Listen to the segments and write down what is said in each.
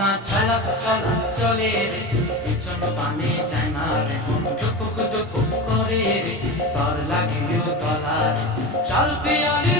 ময়না ছালাক ছালাক চলে রে, পিছন পানে যায় না রে, টুকুক টুকুক করে রে, তোর লাগিও তলার, চল বন্তি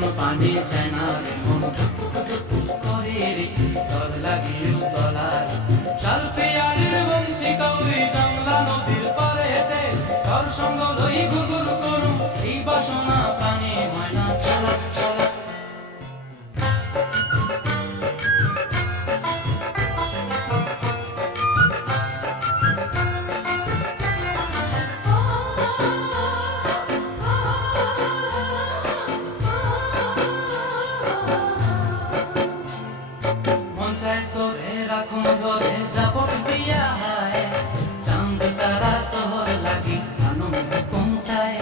পিছন পানি রাখুন ধরে লাগি আনন্দ কমতায়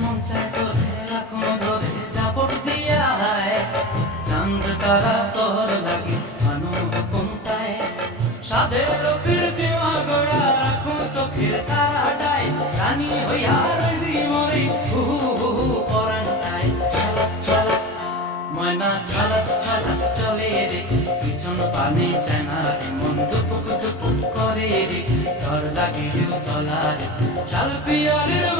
মন চায় দিয়া হায়। চাঁদ তারা তোর লাগি আনন্দ কমতায় সাদের কীর্তি মাগড়া রাখুন চোখের তারাটায়। রানী হইয়া রবি মরি, হু হু হু হু, পরানটায়। ছলাক ছলাক ময়না ছলাক ছলাক চলে পিছন পানে চায় তলার